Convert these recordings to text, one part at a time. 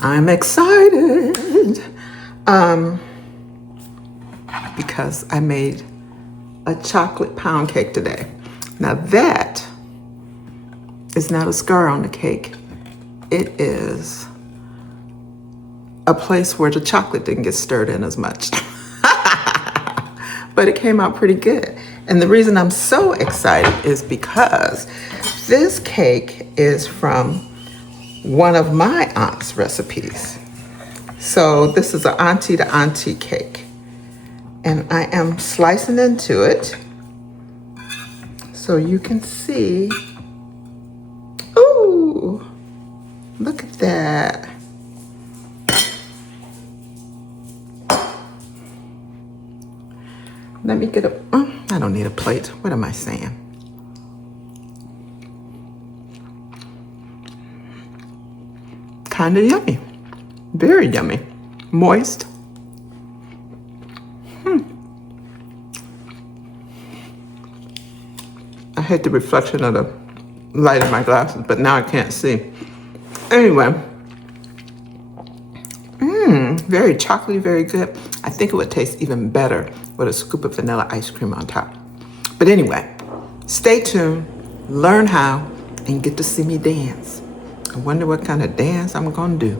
I'm excited because I made a chocolate pound cake today. Now that is not a scar on the cake. It is a place where the chocolate didn't get stirred in as much. But it came out pretty good. And the reason I'm so excited is because this cake is from one of my aunt's recipes. So this is an auntie to auntie cake. And I am slicing into it so you can see. Ooh, look at that. Let me get a, I don't need a plate. What am I saying? Kind of yummy. Very yummy. Moist. I hate the reflection of the light in my glasses, but now I can't see. Anyway. Very chocolatey, very good. I think it would taste even better with a scoop of vanilla ice cream on top. But anyway, stay tuned, learn how, and get to see me dance. I wonder what kind of dance I'm gonna do.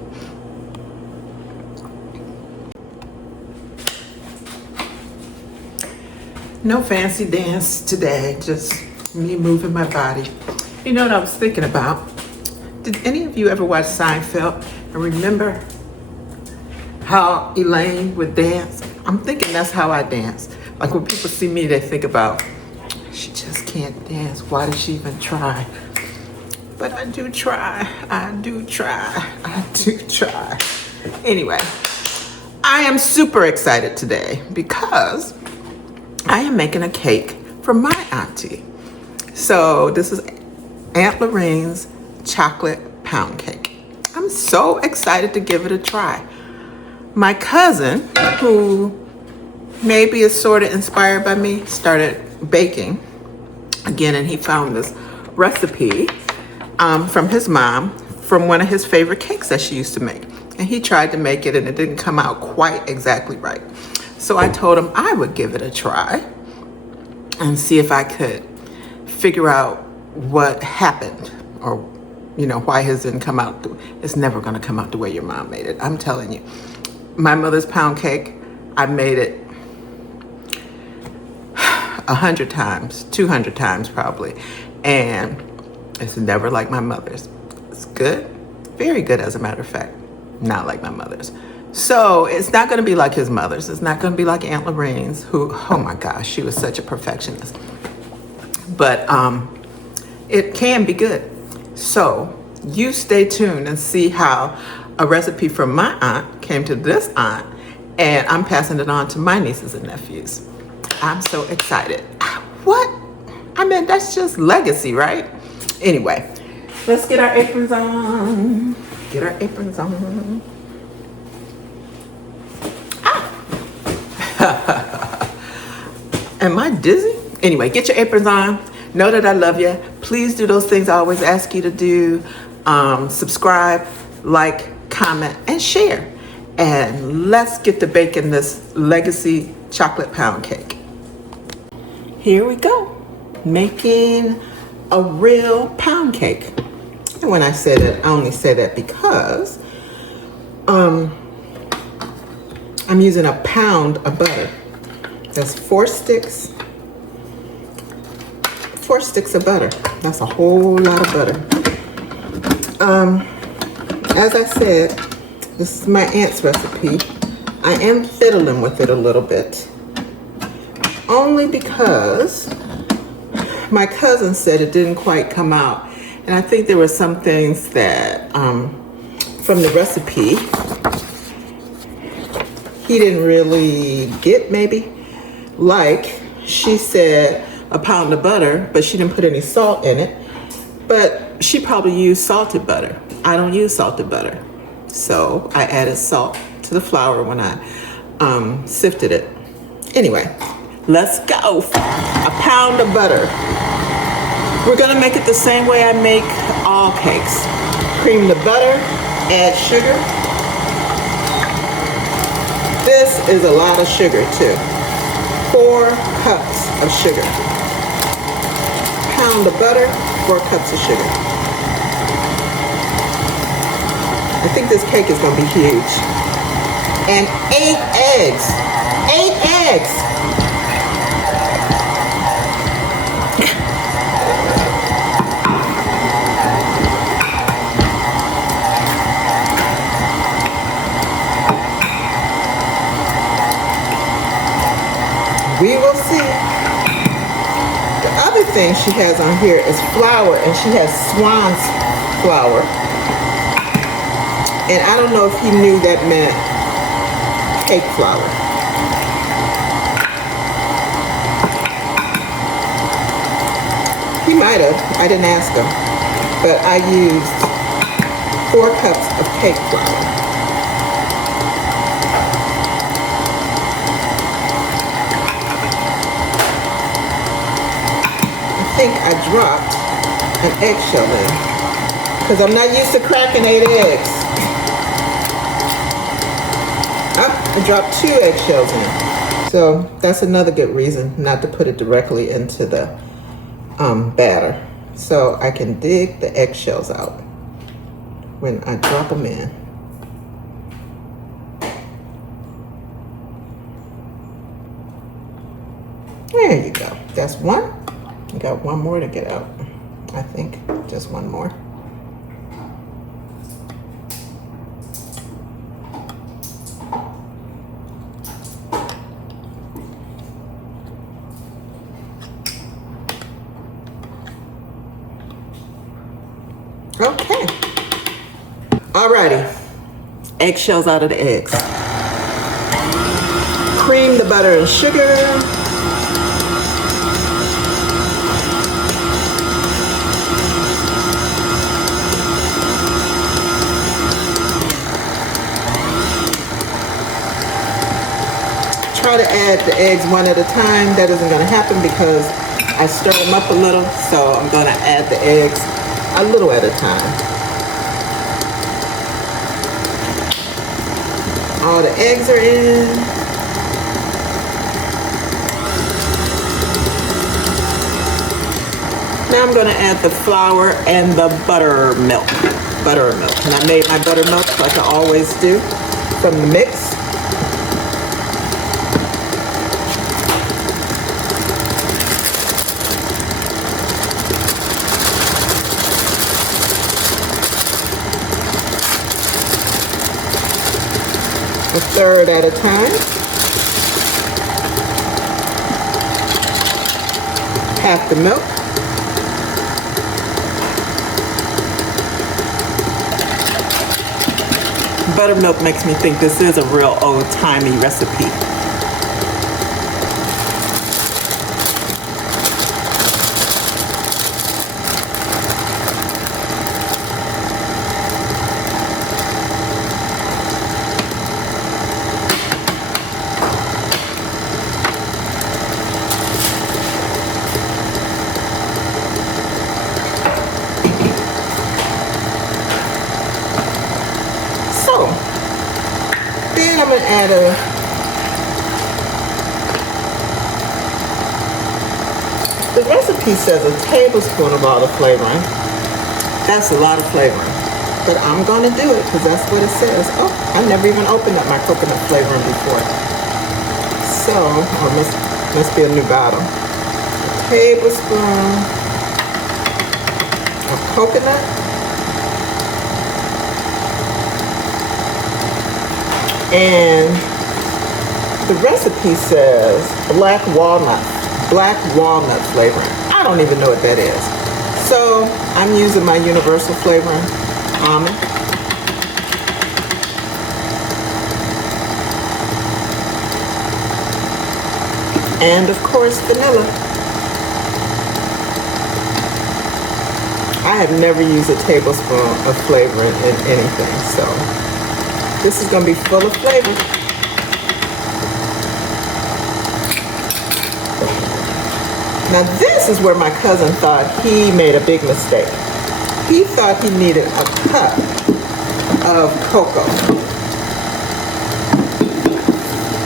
No fancy dance today, just me moving my body. You know what I was thinking about? Did any of you ever watch Seinfeld and remember how Elaine would dance? I'm thinking that's how I dance. Like when people see me, they think about, she just can't dance. Why did she even try? But I do try. I do try. I do try. Anyway, I am super excited today because I am making a cake for my auntie. So this is Aunt Lorraine's chocolate pound cake. I'm so excited to give it a try. My cousin, who maybe is sort of inspired by me, started baking again, and he found this recipe from his mom from one of his favorite cakes that she used to make. And he tried to make it and it didn't come out quite exactly right. So I told him I would give it a try and see if I could figure out what happened, or why his didn't come out. It's never gonna come out the way your mom made it, I'm telling you. My mother's pound cake, I made it 100 times, 200 times probably, and it's never like my mother's. It's good, very good as a matter of fact, not like my mother's. So it's not gonna be like his mother's. It's not gonna be like Aunt Lorraine's, who, oh my gosh, she was such a perfectionist. But it can be good. So you stay tuned and see how a recipe from my aunt came to this aunt, and I'm passing it on to my nieces and nephews. I'm so excited. What? I mean, that's just legacy, right? Anyway, let's get our aprons on. Get our aprons on. Am I dizzy? Anyway, get your aprons on. Know that I love you. Please do those things I always ask you to do. Subscribe, like, comment, and share. And let's get to baking this legacy chocolate pound cake. Here we go. Making a real pound cake. And when I say that, I only say that because I'm using a pound of butter. That's 4 sticks. 4 sticks of butter. That's a whole lot of butter. As I said, this is my aunt's recipe. I am fiddling with it a little bit. Only because my cousin said it didn't quite come out. And I think there were some things that from the recipe he didn't really get, maybe. Like, she said a pound of butter, but she didn't put any salt in it. But she probably used salted butter. I don't use salted butter. So I added salt to the flour when I sifted it. Anyway, let's go. A pound of butter. We're gonna make it the same way I make all cakes. Cream the butter, add sugar, This is a lot of sugar too. 4 cups of sugar. Pound of butter, 4 cups of sugar. I think this cake is going to be huge. And 8 eggs. 8 eggs. We will see. The other thing she has on here is flour, and she has swan's flour. And I don't know if he knew that meant cake flour. He might have. I didn't ask him. But I used 4 cups of cake flour. I think I dropped an eggshell in because I'm not used to cracking 8 eggs. I dropped 2 eggshells in. So that's another good reason not to put it directly into the batter. So I can dig the eggshells out when I drop them in. There you go. That's one. I got one more to get out. I think just one more. Okay. Alrighty. Eggshells out of the eggs. Cream the butter and sugar. Try to add the eggs one at a time. That isn't going to happen because I stir them up a little, so I'm going to add the eggs a little at a time. All the eggs are in. Now I'm going to add the flour and the buttermilk. Buttermilk. And I made my buttermilk like I always do from the mix. A third at a time. Half the milk. Buttermilk makes me think this is a real old-timey recipe. Then I'm going to add the recipe says a tablespoon of all the flavoring. That's a lot of flavoring. But I'm going to do it because that's what it says. Oh, I never even opened up my coconut flavoring before. So, must be a new bottle. A tablespoon of coconut. And the recipe says black walnut flavoring. I don't even know what that is. So I'm using my universal flavoring, almond. And of course, vanilla. I have never used a tablespoon of flavoring in anything, so this is going to be full of flavor. Now this is where my cousin thought he made a big mistake. He thought he needed a cup of cocoa.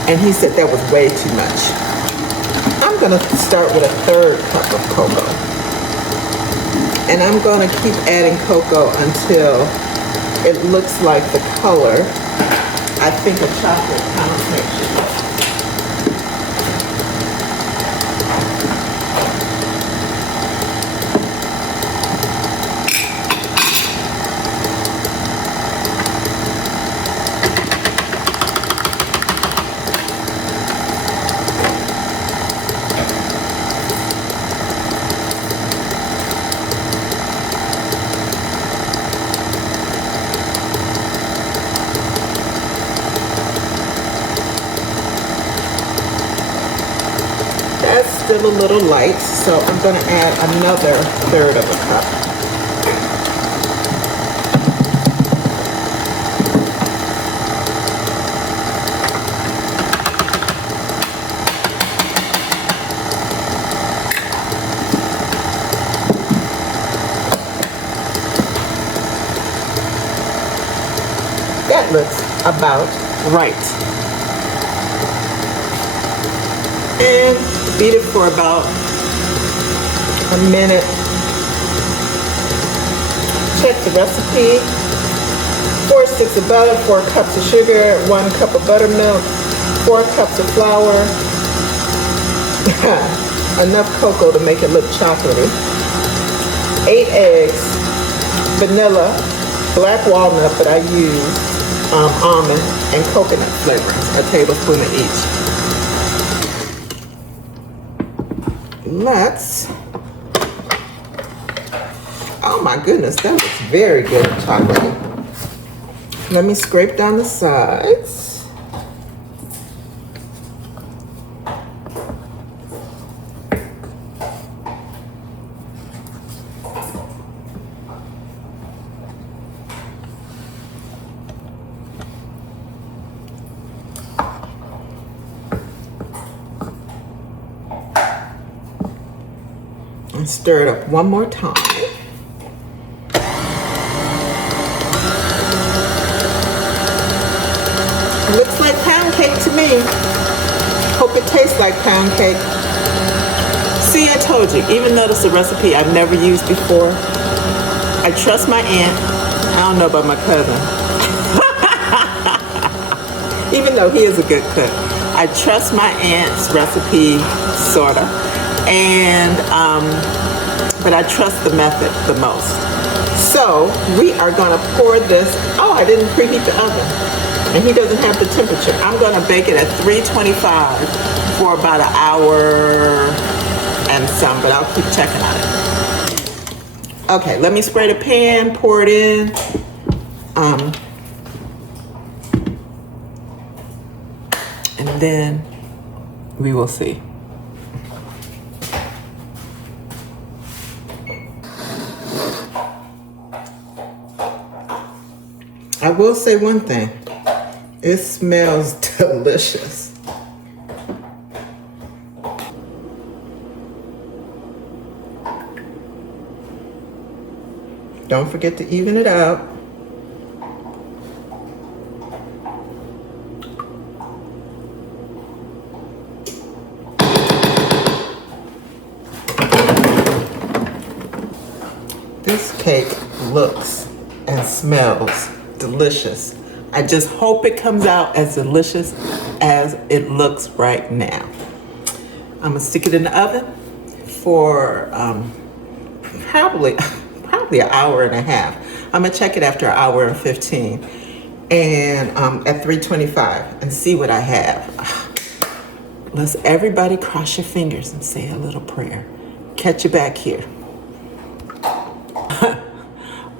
And he said that was way too much. I'm gonna start with a 1/3 cup of cocoa. And I'm gonna keep adding cocoa until it looks like the color I think a chocolate pound cake should look. That's still a little light, so I'm going to add another 1/3 of a cup. That looks about right. And beat it for about a minute. Check the recipe. 4 sticks of butter, 4 cups of sugar, 1 cup of buttermilk, 4 cups of flour, enough cocoa to make it look chocolatey, 8 eggs, vanilla, black walnut, but I used almond, and coconut flavorings, a tablespoon of each. Let's, oh my goodness, that looks very good chocolate. Let me scrape down the sides. And stir it up one more time. It looks like pound cake to me. Hope it tastes like pound cake. See, I told you, even though this is a recipe I've never used before, I trust my aunt. I don't know about my cousin. Even though he is a good cook. I trust my aunt's recipe, sorta. And, but I trust the method the most. So we are gonna pour this, oh, I didn't preheat the oven. And he doesn't have the temperature. I'm gonna bake it at 325 for about an hour and some, but I'll keep checking on it. Okay, let me spray the pan, pour it in. And then we will see. I will say one thing. It smells delicious. Don't forget to even it out. This cake looks and smells delicious. I just hope it comes out as delicious as it looks right now. I'm gonna stick it in the oven for probably an hour and a half. I'm gonna check it after an hour and 15 and at 325 and see what I have. Let's everybody cross your fingers and say a little prayer. Catch you back here.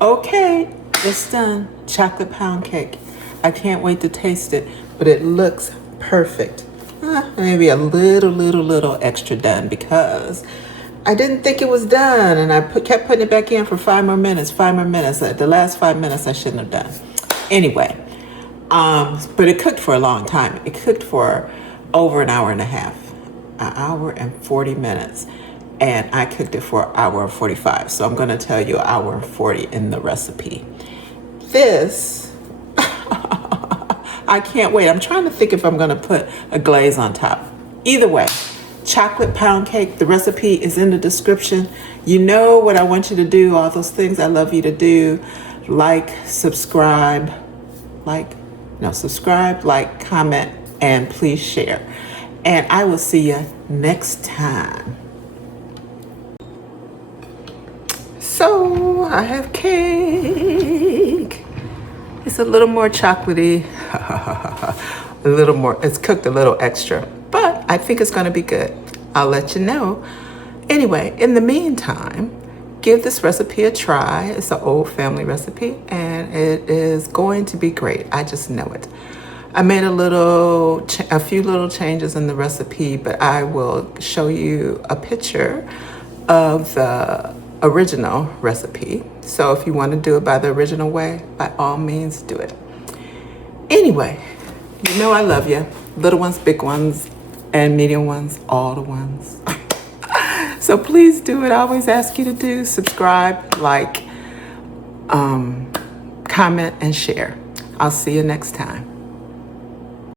Okay, it's done. Chocolate pound cake. I can't wait to taste it, but it looks perfect. Maybe a little extra done because I didn't think it was done, and I kept putting it back in for 5 more minutes. The last 5 minutes I shouldn't have done. Anyway, but it cooked for a long time. It cooked for over an hour and a half, an hour and 40 minutes. And I cooked it for an hour and 45. So I'm gonna tell you an hour and 40 in the recipe. This, I I can't wait. I'm trying to think if I'm gonna put a glaze on top. Either way, chocolate pound cake, the recipe is in the description. You know what I want you to do, all those things I love you to do. Like, subscribe, subscribe, like, comment, and please share. And I will see you next time. So I have cake. It's a little more chocolatey, a little more, it's cooked a little extra, but I think it's gonna be good. I'll let you know. Anyway, in the meantime, give this recipe a try. It's an old family recipe and it is going to be great. I just know it. I made a few little changes in the recipe, but I will show you a picture of the original recipe. So if you want to do it by the original way, by all means do it. Anyway, you know I love you. Little ones, big ones, and medium ones, all the ones. So please do it. I always ask you to do. Subscribe, like, comment, and share. I'll see you next time.